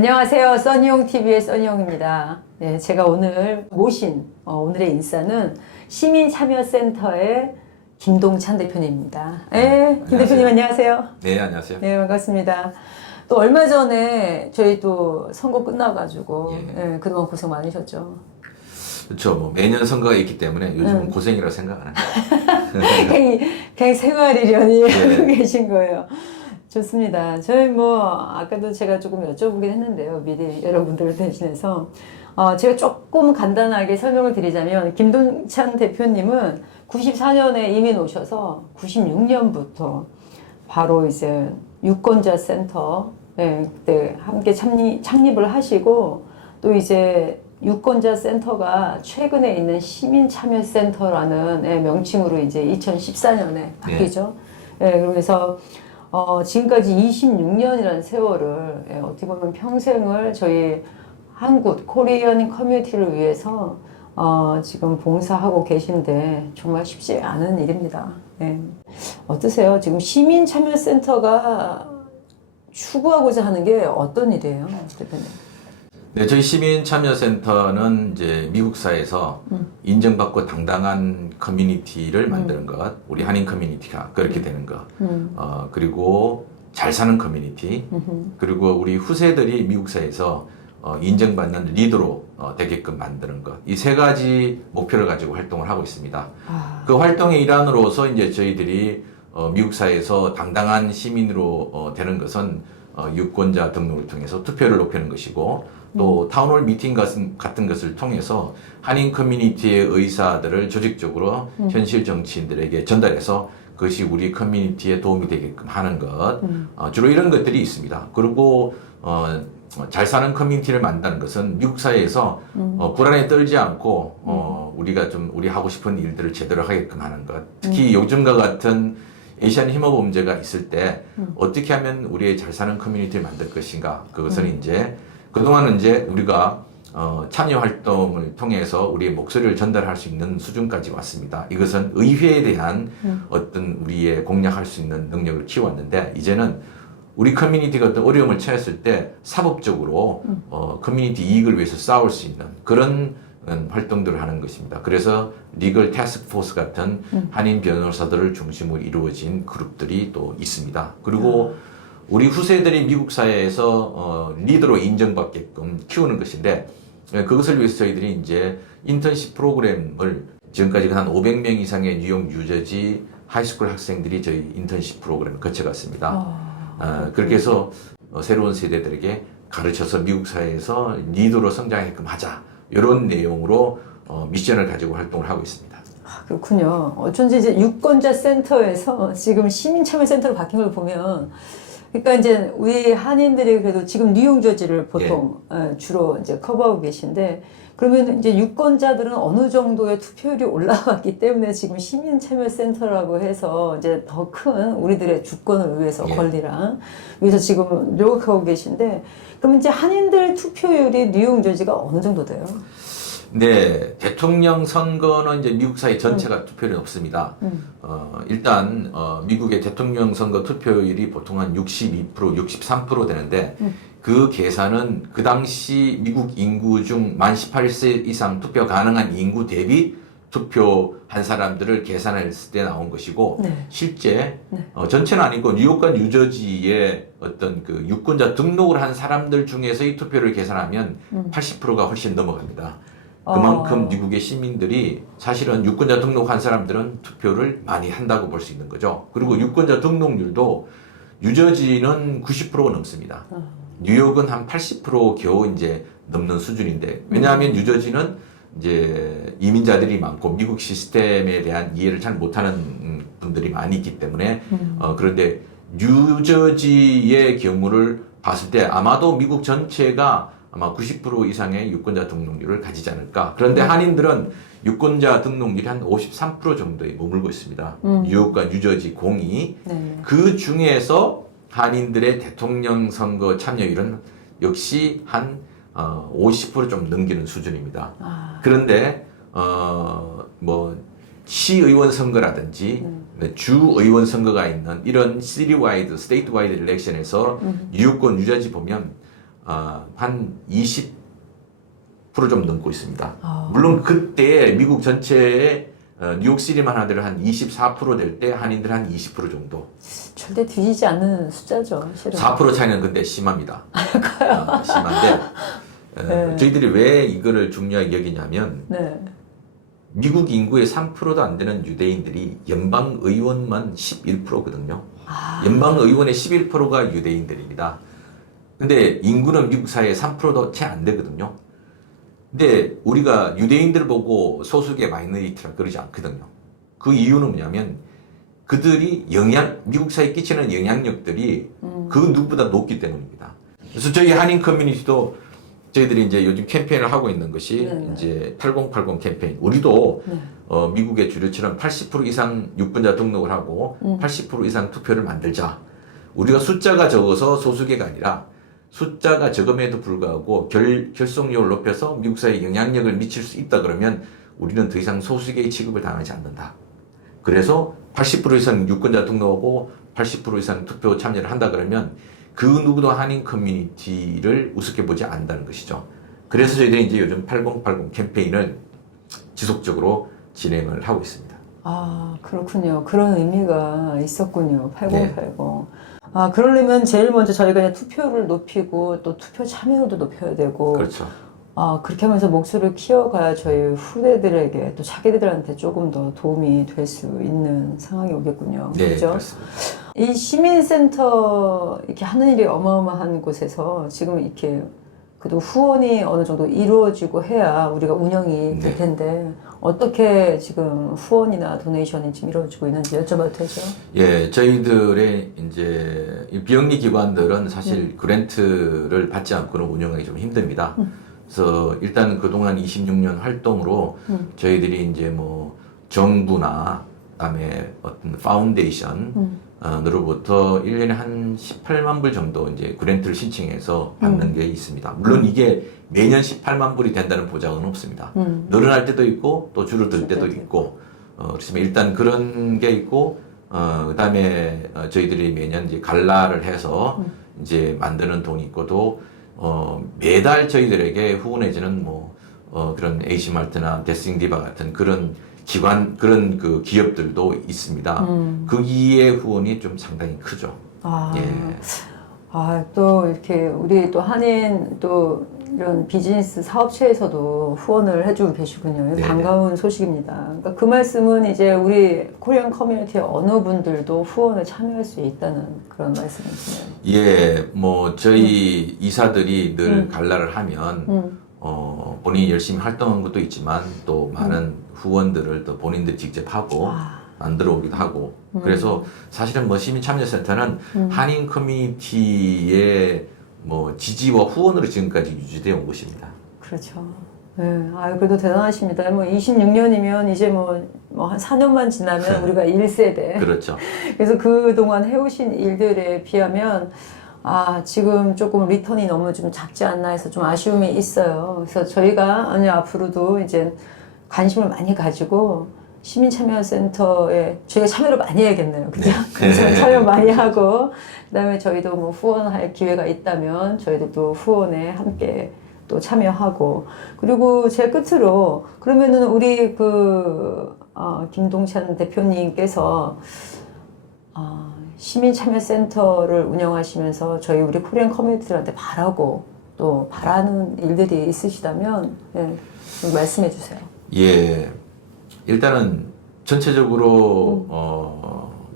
안녕하세요. 써니용 TV의 써니용입니다. 네, 제가 오늘 모신 오늘의 인싸는 시민참여센터의 김동찬 대표님입니다. 네, 김 대표님 안녕하세요. 네, 안녕하세요. 네, 반갑습니다. 또 얼마 전에 저희 또 선거 끝나가지고 네, 그동안 고생 많으셨죠. 그렇죠. 뭐 매년 선거가 있기 때문에 요즘은 고생이라고 생각 안 합니다. 그냥 생활이려니 네. 하고 계신 거예요. 좋습니다. 저희 아까도 제가 조금 여쭤보긴 했는데요. 미리 여러분들을 대신해서. 제가 조금 간단하게 설명을 드리자면, 김동찬 대표님은 94년에 이민 오셔서 96년부터 바로 이제 유권자 센터, 그때 함께 창립을 하시고, 또 이제 유권자 센터가 최근에 있는 시민참여센터라는 명칭으로 이제 2014년에 바뀌죠. 그래서 지금까지 26년이라는 세월을 어떻게 보면 평생을 저희 한국 코리안 커뮤니티를 위해서 지금 봉사하고 계신데 정말 쉽지 않은 일입니다. 어떠세요? 지금 시민참여센터가 추구하고자 하는 게 어떤 일이에요, 대표님? 네, 저희 시민참여센터는 이제 미국 사회에서 인정받고 당당한 커뮤니티를 만드는 것, 우리 한인 커뮤니티가 그렇게 되는 것, 그리고 잘 사는 커뮤니티, 그리고 우리 후세들이 미국 사회에서 인정받는 리더로 되게끔 만드는 것, 이 세 가지 목표를 가지고 활동을 하고 있습니다. 그 활동의 일환으로서 이제 저희들이 미국 사회에서 당당한 시민으로 되는 것은 유권자 등록을 통해서 투표를 높이는 것이고, 또 타운홀 미팅 같은 것을 통해서 한인 커뮤니티의 의사들을 조직적으로 현실 정치인들에게 전달해서 그것이 우리 커뮤니티에 도움이 되게끔 하는 것, 주로 이런 것들이 있습니다. 그리고 잘 사는 커뮤니티를 만드는 것은 미국 사회에서 불안에 떨지 않고 우리가 좀 우리 하고 싶은 일들을 제대로 하게끔 하는 것, 특히 요즘과 같은 에이시안 혐오 범죄가 있을 때 어떻게 하면 우리의 잘 사는 커뮤니티를 만들 것인가, 그것은 이제 그동안은 이제 우리가 참여 활동을 통해서 우리의 목소리를 전달할 수 있는 수준까지 왔습니다. 이것은 의회에 대한 어떤 우리의 공략할 수 있는 능력을 키워왔는데, 이제는 우리 커뮤니티가 어떤 어려움을 처했을 때 사법적으로 커뮤니티 이익을 위해서 싸울 수 있는 그런 활동들을 하는 것입니다. 그래서 리걸 태스크포스 같은 한인 변호사들을 중심으로 이루어진 그룹들이 또 있습니다. 그리고 우리 후세들이 미국 사회에서 리더로 인정받게끔 키우는 것인데, 그것을 위해서 저희들이 이제 인턴십 프로그램을 지금까지 한 500명 이상의 뉴욕, 뉴저지 하이스쿨 학생들이 저희 인턴십 프로그램을 거쳐갔습니다. 그렇게 해서 새로운 세대들에게 가르쳐서 미국 사회에서 리더로 성장하게끔 하자, 이런 내용으로 미션을 가지고 활동을 하고 있습니다. 그렇군요. 어쩐지 이제 유권자 센터에서 지금 시민참여센터로 바뀐 걸 보면, 그러니까 이제 우리 한인들이 그래도 지금 뉴욕 저지를 보통 주로 이제 커버하고 계신데, 그러면 이제 유권자들은 어느 정도의 투표율이 올라왔기 때문에 지금 시민참여센터라고 해서 이제 더 큰 우리들의 주권을 위해서 권리랑 위해서 지금 노력하고 계신데, 그럼 이제 한인들 투표율이 뉴욕 저지가 어느 정도 돼요? 네, 대통령 선거는 이제 미국 사회 전체가 투표율이 높습니다. 일단 미국의 대통령 선거 투표율이 보통 한 62%, 63% 되는데, 그 계산은 그 당시 미국 인구 중 만 18세 이상 투표 가능한 인구 대비 투표한 사람들을 계산했을 때 나온 것이고, 실제 전체는 아니고 뉴욕과 뉴저지의 어떤 그 유권자 등록을 한 사람들 중에서의 투표를 계산하면 80%가 훨씬 넘어갑니다. 그만큼 미국의 시민들이 사실은 유권자 등록한 사람들은 투표를 많이 한다고 볼 수 있는 거죠. 그리고 유권자 등록률도 뉴저지는 90%가 넘습니다. 뉴욕은 한 80% 겨우 이제 넘는 수준인데, 왜냐하면 뉴저지는 이제 이민자들이 많고 미국 시스템에 대한 이해를 잘 못하는 분들이 많이 있기 때문에 그런데 뉴저지의 경우를 봤을 때 아마도 미국 전체가 아마 90% 이상의 유권자 등록률을 가지지 않을까. 그런데 한인들은 유권자 등록률이 한 53% 정도에 머물고 있습니다. 뉴욕과 뉴저지 공이. 그 중에서 한인들의 대통령 선거 참여율은 역시 한 50%좀 넘기는 수준입니다. 그런데 시의원 선거라든지 주의원 선거가 있는 이런 시티와이드, 스테이트와이드 일렉션에서 뉴욕과 뉴저지 보면 한 20%좀 넘고 있습니다. 아. 물론 그때 미국 전체의 뉴욕시리만 하더라도 한 24% 될 때 한인들 한 20% 정도. 절대 뒤지지 않는 숫자죠, 실은. 4% 차이는 근데 심합니다. 심한데 네. 저희들이 왜 이거를 중요하게 여기냐면 네. 미국 인구의 3%도 안 되는 유대인들이 연방 의원만 11%거든요. 아. 연방 의원의 11%가 유대인들입니다. 근데 인구는 미국 사회에 3%도 채 안 되거든요. 근데 우리가 유대인들 보고 소수계 마이너리티라 그러지 않거든요. 그 이유는 뭐냐면 그들이 미국 사회에 끼치는 영향력들이 그 누구보다 높기 때문입니다. 그래서 저희 한인 커뮤니티도 저희들이 이제 요즘 캠페인을 하고 있는 것이 네네. 이제 8080 캠페인. 우리도 네. 미국의 주류처럼 80% 이상 유권자 등록을 하고 80% 이상 투표를 만들자. 우리가 숫자가 적어서 소수계가 아니라 숫자가 적음에도 불구하고 결속력을 높여서 미국 사회에 영향력을 미칠 수 있다 그러면 우리는 더 이상 소수계의 취급을 당하지 않는다. 그래서 80% 이상 유권자 등록하고 80% 이상 투표 참여를 한다 그러면 그 누구도 한인 커뮤니티를 우습게 보지 않는다는 것이죠. 그래서 저희들이 이제 요즘 8080 캠페인을 지속적으로 진행을 하고 있습니다. 아, 그렇군요. 그런 의미가 있었군요. 8080. 네. 아, 그러려면 제일 먼저 저희가 그냥 투표를 높이고 또 투표 참여율도 높여야 되고. 그렇죠. 아, 그렇게 하면서 목소리를 키워가야 저희 후대들에게 또 자기들한테 조금 더 도움이 될 수 있는 상황이 오겠군요. 네, 그죠? 그렇습니다. 이 시민센터 이렇게 하는 일이 어마어마한 곳에서 지금 이렇게 그래도 후원이 어느 정도 이루어지고 해야 우리가 운영이 될 네. 텐데 어떻게 지금 후원이나 도네이션이 지금 이루어지고 있는지 여쭤봐도 되죠? 예, 저희들의 이제 이 비영리 기관들은 사실 그랜트를 받지 않고는 운영하기 좀 힘듭니다. 그래서 일단 그동안 26년 활동으로 저희들이 이제 뭐 정부나 그다음에 어떤 파운데이션 으로부터 1년에 한 18만 불 정도 이제 그랜트를 신청해서 받는 게 있습니다. 물론 이게 매년 18만 불이 된다는 보장은 없습니다. 늘어날 때도 있고 또 줄어들 때도 있고 그렇지만 일단 그런 게 있고 그다음에 저희들이 매년 이제 갈라를 해서 이제 만드는 돈이 있고 또 매달 저희들에게 후원해주는 뭐 그런 에이시마트나 데스팅디바 같은 그런 기관 그런 그 기업들도 있습니다. 거기에 후원이 좀 상당히 크죠. 아, 예. 아, 또 이렇게 우리 또 한인 또 이런 비즈니스 사업체에서도 후원을 해주고 계시군요. 네네. 반가운 소식입니다. 그러니까 그 말씀은 이제 우리 코리안 커뮤니티의 어느 분들도 후원에 참여할 수 있다는 그런 말씀이시네요. 예, 뭐 저희 이사들이 늘 갈라를 하면 본인이 열심히 활동한 것도 있지만 또 많은 후원들을 또 본인들이 직접 하고 만들어 오기도 하고 그래서 사실은 뭐 시민참여센터는 한인 커뮤니티의 뭐 지지와 후원으로 지금까지 유지되어 온 것입니다. 그렇죠. 네, 아, 그래도 대단하십니다. 뭐 26년이면 이제 뭐 한 4년만 지나면 우리가 1세대. 그렇죠. 그래서 그동안 해오신 일들에 비하면 아, 지금 조금 리턴이 너무 좀 작지 않나 해서 좀 아쉬움이 있어요. 그래서 저희가 아니 앞으로도 이제 관심을 많이 가지고 시민참여센터에 저희가 참여를 많이 해야겠네요. 그죠? 그래서 참여 많이 하고 그다음에 저희도 뭐 후원할 기회가 있다면 저희들도 후원에 함께 또 참여하고 그리고 제 끝으로 그러면은 우리 김동찬 대표님께서 시민참여센터를 운영하시면서 저희 우리 코리안 커뮤니티들한테 바라고 또 바라는 일들이 있으시다면 네, 좀 말씀해 주세요. 예, 일단은 전체적으로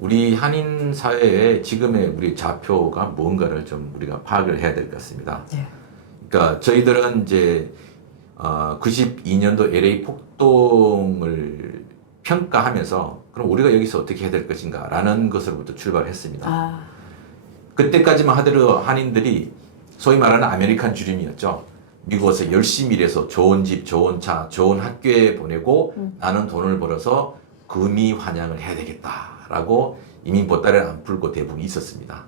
우리 한인 사회의 지금의 우리 좌표가 뭔가를 좀 우리가 파악을 해야 될 것 같습니다. 네. 그러니까 저희들은 이제 92년도 LA 폭동을 평가하면서 그럼 우리가 여기서 어떻게 해야 될 것인가라는 것으로부터 출발했습니다. 그때까지만 하더라도 한인들이 소위 말하는 아메리칸 주림이었죠. 미국에서 열심히 일해서 좋은 집, 좋은 차, 좋은 학교에 보내고 나는 돈을 벌어서 금이 환영을 해야 되겠다라고 이민 보따리를 안 풀고 대부분 있었습니다.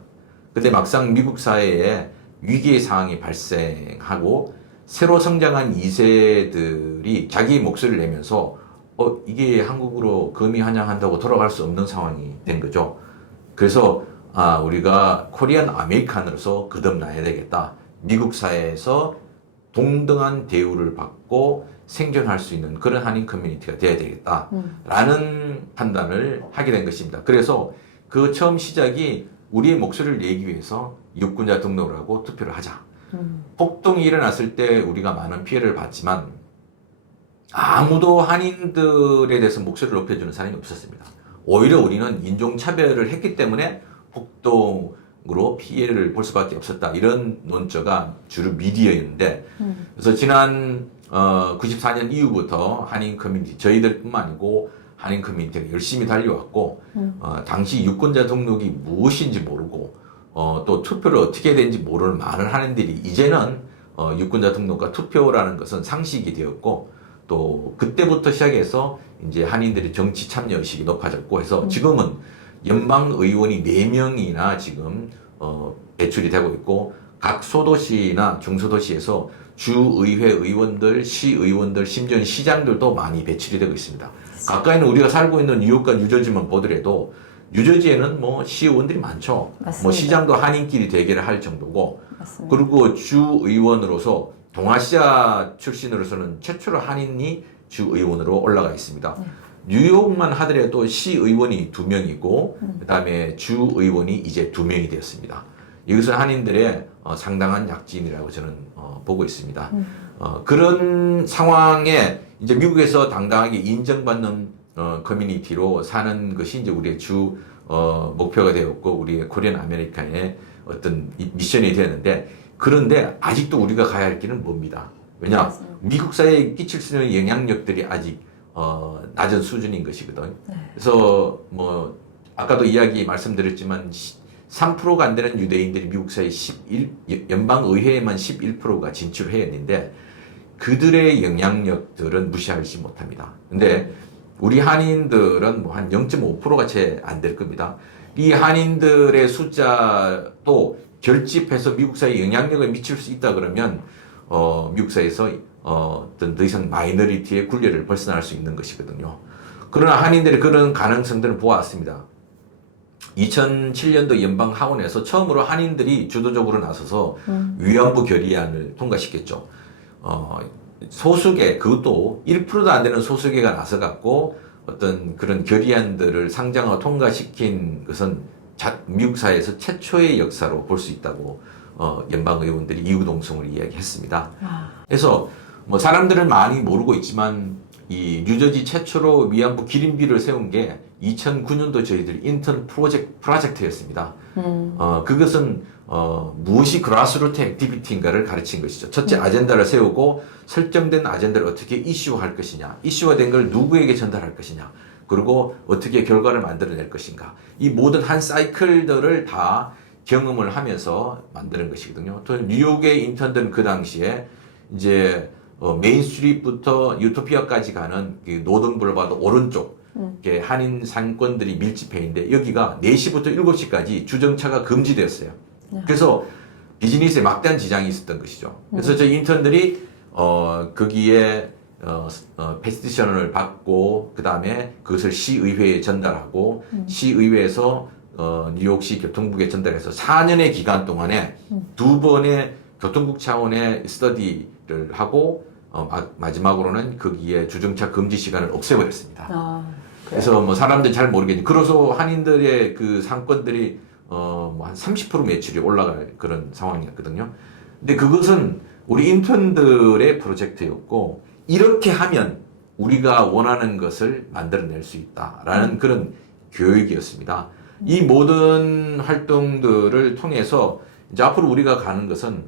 근데 막상 미국 사회에 위기의 상황이 발생하고 새로 성장한 2세들이 자기 목소리를 내면서 이게 한국으로 금이 환영한다고 돌아갈 수 없는 상황이 된 거죠. 그래서 우리가 코리안 아메리칸으로서 거듭나야 되겠다. 미국 사회에서 동등한 대우를 받고 생존할 수 있는 그런 한인 커뮤니티가 돼야 되겠다라는 판단을 하게 된 것입니다. 그래서 그 처음 시작이 우리의 목소리를 내기 위해서 유권자 등록을 하고 투표를 하자. 폭동이 일어났을 때 우리가 많은 피해를 봤지만 아무도 한인들에 대해서 목소리를 높여주는 사람이 없었습니다. 오히려 우리는 인종차별을 했기 때문에 폭동으로 피해를 볼 수밖에 없었다. 이런 논조가 주로 미디어였는데 그래서 지난 94년 이후부터 한인 커뮤니티, 저희들뿐만 아니고 한인 커뮤니티가 열심히 달려왔고 당시 유권자 등록이 무엇인지 모르고 또 투표를 어떻게 해야 되는지 모르는 많은 한인들이 이제는 유권자 등록과 투표라는 것은 상식이 되었고 또 그때부터 시작해서 이제 한인들의 정치 참여 의식이 높아졌고 해서 지금은 연방 의원이 4명이나 지금 배출이 되고 있고 각 소도시나 중소도시에서 주의회 의원들, 시의원들, 심지어 시장들도 많이 배출이 되고 있습니다. 가까이는 우리가 살고 있는 뉴욕과 뉴저지만 보더라도 뉴저지에는 뭐 시의원들이 많죠. 맞습니다. 뭐 시장도 한인끼리 대결을 할 정도고 맞습니다. 그리고 주의원으로서 동아시아 출신으로서는 최초로 한인이 주의원으로 올라가 있습니다. 뉴욕만 하더라도 시의원이 2명이고 그다음에 주의원이 이제 2명이 되었습니다. 이것은 한인들의 상당한 약진이라고 저는 보고 있습니다. 그런 상황에 이제 미국에서 당당하게 인정받는 커뮤니티로 사는 것이 이제 우리의 주 목표가 되었고 우리의 코리안 아메리칸의 어떤 미션이 되었는데 그런데 아직도 우리가 가야 할 길은 뭡니다. 왜냐? 맞습니다. 미국 사회에 끼칠 수 있는 영향력들이 아직 낮은 수준인 것이거든. 그래서 뭐 아까도 이야기 말씀드렸지만 3%가 안 되는 유대인들이 미국 사회 연방 의회에만 11%가 진출해 있는데 그들의 영향력들은 무시하지 못합니다. 근데 우리 한인들은 뭐 한 0.5%가 채 안 될 겁니다. 이 한인들의 숫자도 결집해서 미국 사회에 영향력을 미칠 수 있다 그러면 미국 사회에서 어떤 더 이상 마이너리티의 굴레를 벗어날 수 있는 것이거든요. 그러나 한인들의 그런 가능성들을 보았습니다. 2007년도 연방 하원에서 처음으로 한인들이 주도적으로 나서서 위안부 결의안을 통과시켰죠. 소수계, 그것도 1%도 안 되는 소수계가 나서갖고 어떤 그런 결의안들을 상정하고 통과시킨 것은 미국 사회에서 최초의 역사로 볼 수 있다고 연방 의원들이 이구동성으로 이야기했습니다. 그래서 뭐 사람들은 많이 모르고 있지만 이 뉴저지 최초로 위안부 기린비를 세운 게 2009년도 저희들이 인턴 프로젝트였습니다. 그것은 무엇이 그라스루트 액티비티인가를 가르친 것이죠. 첫째 아젠다를 세우고 설정된 아젠다를 어떻게 이슈화할 것이냐, 이슈화된 걸 누구에게 전달할 것이냐, 그리고 어떻게 결과를 만들어낼 것인가. 이 모든 한 사이클들을 다 경험을 하면서 만드는 것이거든요. 또 뉴욕의 인턴들은 그 당시에 이제 메인 스트리트부터 유토피아까지 가는 그 노던 불바드 오른쪽 한인 상권들이 밀집해 있는데 여기가 4시부터 7시까지 주정차가 금지되었어요. 그래서 비즈니스에 막대한 지장이 있었던 것이죠. 그래서 저희 인턴들이 거기에 페티션을 받고 그 다음에 그것을 시의회에 전달하고 시의회에서 뉴욕시 교통국에 전달해서 4년의 기간 동안에 2번의 교통국 차원의 스터디를 하고 마지막으로는 거기에 주정차 금지 시간을 없애버렸습니다. 그래서 뭐 사람들이 잘 모르겠는데 그래서 한인들의 그 상권들이 뭐 한 30% 매출이 올라갈 그런 상황이었거든요. 근데 그것은 우리 인턴들의 프로젝트였고 이렇게 하면 우리가 원하는 것을 만들어낼 수 있다라는 그런 교육이었습니다. 이 모든 활동들을 통해서 이제 앞으로 우리가 가는 것은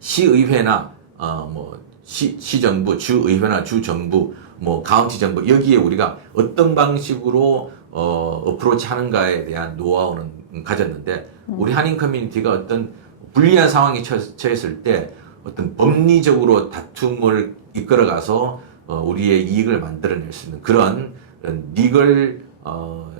시의회나 뭐 시정부, 주의회나 주정부, 뭐 카운티 정부 여기에 우리가 어떤 방식으로 어프로치 하는가에 대한 노하우는 가졌는데 우리 한인 커뮤니티가 어떤 불리한 상황에 처했을 때 어떤 법리적으로 다툼을 이끌어가서 우리의 이익을 만들어낼 수 있는 그런 리걸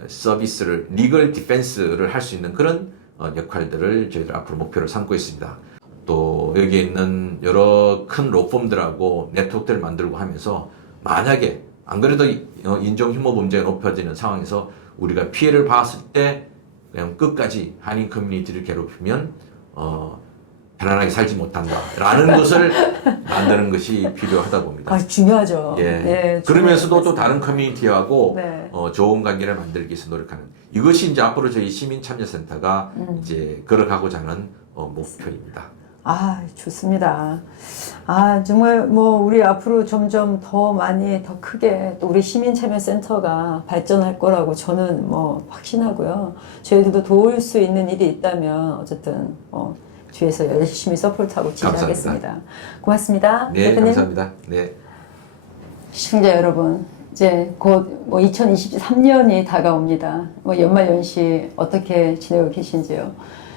서비스를 리걸 디펜스를 할 수 있는 그런 역할들을 저희들 앞으로 목표를 삼고 있습니다. 또 여기에 있는 여러 큰 로펌들하고 네트워크를 만들고 하면서 만약에 안 그래도 인종 혐오 범죄가 높아지는 상황에서 우리가 피해를 봤을 때 그냥 끝까지 한인 커뮤니티를 괴롭히면 편안하게 살지 못한다라는 것을 만드는 것이 필요하다 봅니다. 아, 중요하죠. 예. 그러면서도 또 다른 커뮤니티하고 네. 좋은 관계를 만들기 위해서 노력하는 이것이 이제 앞으로 저희 시민참여센터가 이제 걸어가고자 하는 목표입니다. 아, 좋습니다. 아, 정말 뭐 우리 앞으로 점점 더 많이 더 크게 또 우리 시민참여센터가 발전할 거라고 저는 뭐 확신하고요. 저희들도 도울 수 있는 일이 있다면 어쨌든 뒤에서 열심히 서포트하고 지지하겠습니다. 고맙습니다. 네, 대표님. 감사합니다. 네. 시청자 여러분, 이제 곧 뭐 2023년이 다가옵니다. 뭐 연말연시 어떻게 지내고 계신지요?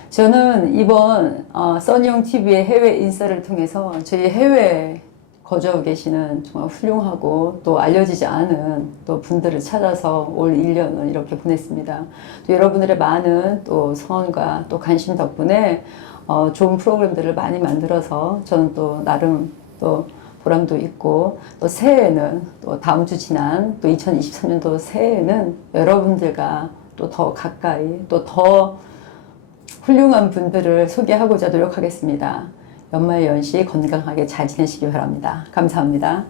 저는 이번 써니형 TV의 해외 인사를 통해서 저희 해외 거주하고 계시는 정말 훌륭하고 또 알려지지 않은 또 분들을 찾아서 올 1년을 이렇게 보냈습니다. 또 여러분들의 많은 또 성원과 또 관심 덕분에 좋은 프로그램들을 많이 만들어서 저는 또 나름 또 보람도 있고 또 새해에는 또 다음 주 지난 또 2023년도 새해에는 여러분들과 또 더 가까이 또 더 훌륭한 분들을 소개하고자 노력하겠습니다. 연말연시 건강하게 잘 지내시기 바랍니다. 감사합니다.